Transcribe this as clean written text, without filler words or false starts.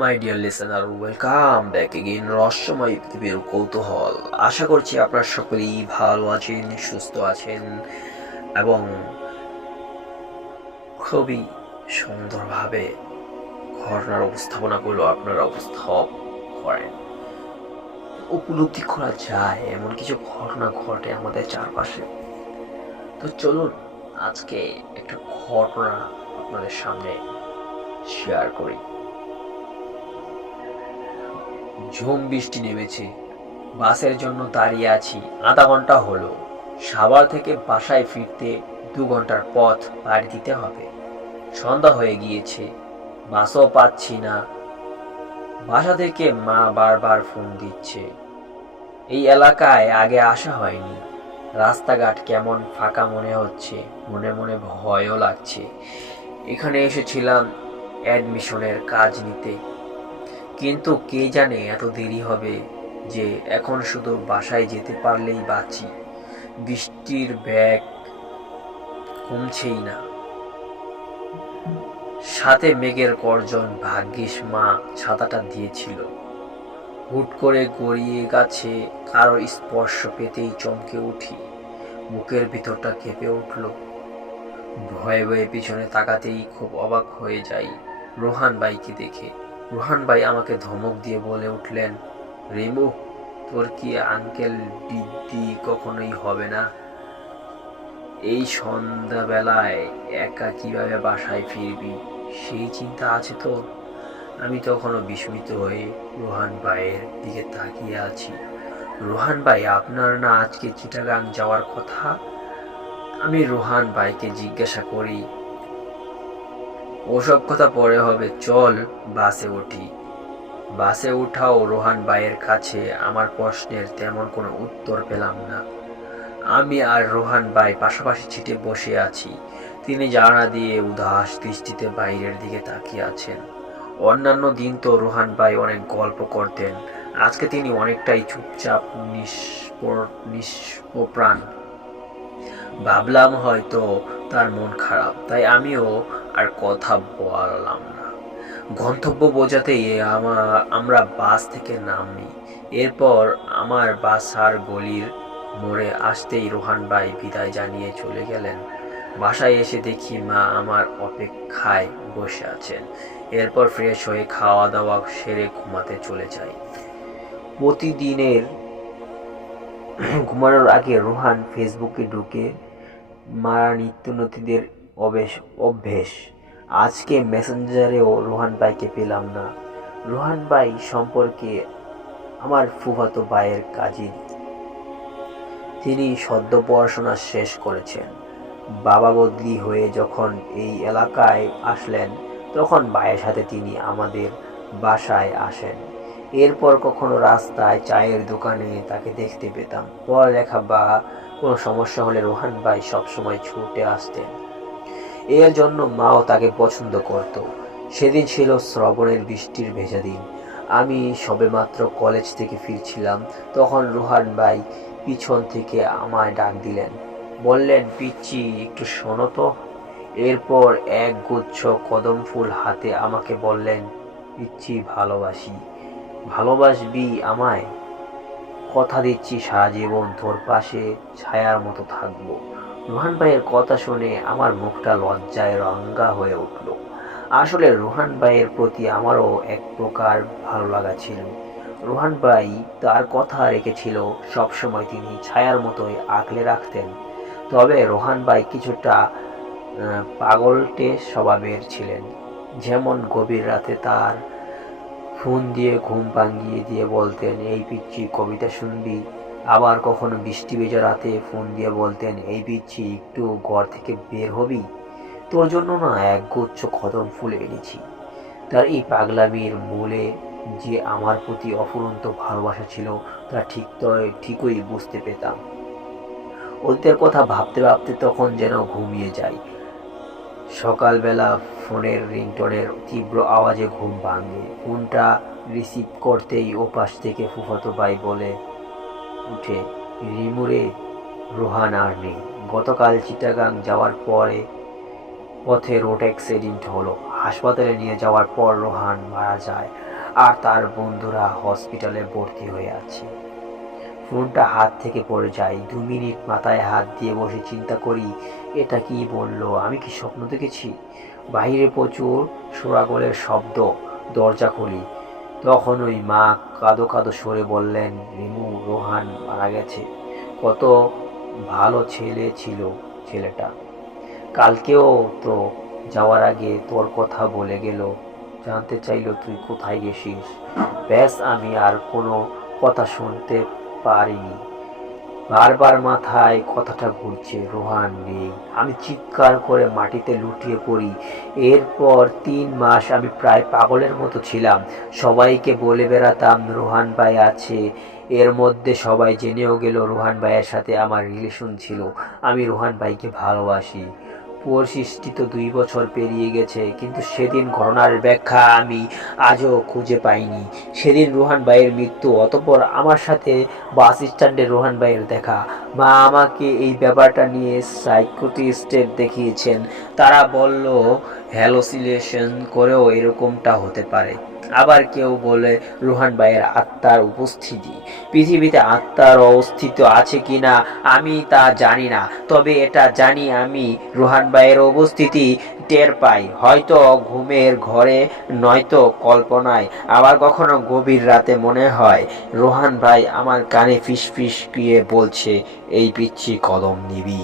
My dear listener, welcome back again রহস্যময় পৃথিবীর কৌতূহল। আশা করছি আপনারা সকলেই ভালো আছেন, সুস্থ আছেন এবং খুবই সুন্দরভাবে ঘটনার উপস্থাপনাগুলো আপনারা উপস্থাপন করেন। উপলব্ধি করা যায় এমন কিছু ঘটনা ঘটে আমাদের চারপাশে। তো চলুন আজকে একটা ঘটনা আপনাদের সামনে শেয়ার করি। ঝুম বৃষ্টি নেমেছে, বাসের জন্য দাঁড়িয়ে আছি। আধা ঘন্টা হলো। সাভার থেকে বাসায় ফিরতে 2 ঘন্টার পথ পাড়ি দিতে হবে। সন্ধ্যা হয়ে গিয়েছে, বাসও পাচ্ছি না। বাসা থেকে মা বারবার ফোন দিচ্ছে। এই এলাকায় আগে আসা হয়নি। রাস্তাঘাট কেমন ফাঁকা মনে হচ্ছে, মনে মনে ভয়ও লাগছে। এখানে এসেছিলাম অ্যাডমিশনের কাজ নিতে, কিন্তু কে জানে এত দেরি হবে যে এখন শুধু বাসায় যেতে পারলেই বাঁচি। বৃষ্টির ব্যাগ কমছেই না, সাথে মেঘের গর্জন। ভাগ্যিস মা ছাতাটা দিয়েছিল। হুট করে গড়িয়ে গেছে, কারো স্পর্শ পেতেই চমকে উঠি। বুকের ভিতরটা কেঁপে উঠল। ভয়ে ভয়ে পিছনে তাকাতেই খুব অবাক হয়ে যাই রোহান ভাইকে দেখে। রোহান ভাই আমাকে ধমক দিয়ে বলে উঠলেন, রিমু, তোর কি আঙ্কেল বৃদ্ধি কখনোই হবে না? এই সন্ধ্যাবেলায় একা কিভাবে বাসায় ফিরবি সেই চিন্তা আছে তোর? আমি তখনও বিস্মিত হয়ে রোহান ভাইয়ের দিকে তাকিয়ে আছি। রোহান ভাই, আপনার না আজকে চিটাগাং যাওয়ার কথা? আমি রোহান ভাইকে জিজ্ঞাসা করি, ওসব কথা পরে হবে, চল বাসে উঠি। বাসে উঠাও রোহান ভাইয়ের কাছে আমার প্রশ্নের তেমন কোনো উত্তর পেলাম না। আমি আর রোহান ভাই পাশাপাশি সিটে বসে আছি। তিনি জানালা দিয়ে উদাস দৃষ্টিতে বাইরের দিকে তাকিয়ে আছেন। অন্যান্য দিন তো রোহান ভাই অনেক গল্প করতেন, আজকে তিনি অনেকটাই চুপচাপ, নিষ্প্রাণ। ভাবলাম হয়তো তার মন খারাপ, তাই আমিও আর কথা বললাম না। গন্তব্য বোঝাতেই আমরা বাস থেকে নামি। এরপর আমার বাসার গলির মোড়ে আসতেই রোহান ভাই বিদায় জানিয়ে চলে গেলেন। বাসায় এসে দেখি মা আমার অপেক্ষায় বসে আছেন। এরপর ফ্রেশ হয়ে খাওয়া দাওয়া সেরে ঘুমাতে চলে যাই। প্রতিদিনের ঘুমানোর আগে রোহান ফেসবুকে ঢুকে মারা নিত্যনথীদের অভ্যেস। আজকে মেসেঞ্জারেও রোহান ভাইকে পেলাম না। রোহান ভাই সম্পর্কে আমার ফুফাতো ভাইয়ের কাজিন। তিনি সদ্য পড়াশোনা শেষ করেছেন। বাবা বদলি হয়ে যখন এই এলাকায় আসলেন, তখন ভাইয়ের সাথে তিনি আমাদের বাসায় আসেন। এরপর কখনো রাস্তায় চায়ের দোকানে তাকে দেখতে পেতাম। পড়ালেখা বা কোনো সমস্যা হলে রোহান ভাই সবসময় ছুটে আসতেন। এর জন্য মাও তাকে পছন্দ করত। সেদিন ছিল শ্রাবণের বৃষ্টির ভেজা দিন। আমি সবেমাত্র কলেজ থেকে ফিরছিলাম। তখন রোহান ভাই পিছন থেকে আমায় ডাক দিলেন। বললেন, পিচ্চি, একটু শোনো তো। এরপর এক গুচ্ছ কদম ফুল হাতে আমাকে বললেন, পিচ্চি, ভালোবাসবি আমায়? কথা দিচ্ছি সারা জীবন তোর পাশে ছায়ার মতো থাকবো। রোহান ভাইয়ের কথা শুনে আমার মুখটা লজ্জায় রাঙা হয়ে উঠল। আসলে রোহান ভাইয়ের প্রতি আমারও এক প্রকার ভালো লাগা ছিল। রোহান ভাই তার কথা রেখেছিল, সবসময় তিনি ছায়ার মতোই আগলে রাখতেন। তবে রোহান ভাই কিছুটা পাগলটে স্বভাবের ছিলেন। যেমন গভীর রাতে তার ফোন দিয়ে ঘুম ভাঙিয়ে দিয়ে বলতেন, এই পিচ্চি, কবিতা শুনবি? আবার কখনো বৃষ্টি ভেজা রাতে ফোন দিয়ে বলতেন, এই পিচ্চি, একটু ঘর থেকে বের হবি? তোর জন্য না এক গুচ্ছ কদম ফুল এনেছি। তার এই পাগলামির মূলে যে আমার প্রতি অফুরন্ত ভালোবাসা ছিল তা ঠিকই বুঝতে পেতাম। অতীতের কথা ভাবতে ভাবতে তখন যেন ঘুমিয়ে যাই। সকালবেলা ফোনের রিংটোনের তীব্র আওয়াজে ঘুম ভাঙে। ফোনটা রিসিভ করতেই ওপাশ থেকে ফুফাতো ভাই বলে উঠে, রিমুরে, রোহান আর নেই। গতকাল চিটাগাং যাওয়ার পথে রোড অ্যাক্সিডেন্ট হলো। হাসপাতালে নিয়ে যাওয়ার পর রোহান মারা যায়। আর তার বন্ধুরা হসপিটালে ভর্তি হয়ে আছে। ফোনটা হাত থেকে পড়ে যায়। 2 মিনিট মাথায় হাত দিয়ে বসে চিন্তা করি, এটা কি বললো? আমি কি স্বপ্ন দেখেছি? বাইরে প্রচুর শোরাগোলের শব্দ। দরজা খুলি, তখন ওই মা কাঁদো কাঁদো সরে বললেন, রিমু, রোহান মারা গেছে। কত ভালো ছেলে ছিল ছেলেটা। কালকেও তো যাওয়ার আগে তোর কথা বলে গেল, জানতে চাইলো তুই কোথায় গেছিস। ব্যাস, আমি আর কোনো কথা শুনতে পারিনি। বারবার মাথায় কথাটা ঘুরছে, রোহান নেই। আমি চিৎকার করে মাটিতে লুটিয়ে পড়ি। এরপর 3 মাস আমি প্রায় পাগলের মতো ছিলাম। সবাইকে বলে বেড়াতাম রোহান ভাই আছে। এর মধ্যে সবাই জেনেও গেল রোহান ভাইয়ের সাথে আমার রিলেশন ছিল। আমি রোহান ভাইকে ভালোবাসি। পরিশিষ্টিত 2 বছর পেরিয়ে গেছে, কিন্তু সেদিন ঘটনার ব্যাখ্যা আমি আজও খুঁজে পাইনি। সেদিন রোহান ভাইয়ের মৃত্যু, অতঃপর আমার সাথে বাস স্ট্যান্ডে রোহান ভাইয়ের দেখা। মা আমাকে এই ব্যাপারটা নিয়ে সাইকিয়াট্রিস্টের দেখিয়েছেন। তারা বলল হ্যালোসিনেশন করেও এরকমটা হতে পারে। আবার কেউ বলে রোহান ভাইয়ের আত্মার উপস্থিতি। পৃথিবীতে আত্মার অস্তিত্ব আছে কিনা আমি তা জানি না, তবে এটা জানি আমি রোহান ভাইয়ের উপস্থিতি টের পাই, হয়তো ঘুমের ঘরে, নয়তো কল্পনায়। আবার কখনো গভীর রাতে মনে হয় রোহান ভাই আমার কানে ফিসফিস দিয়ে বলছে, এই পিচ্ছি কদম নিবি।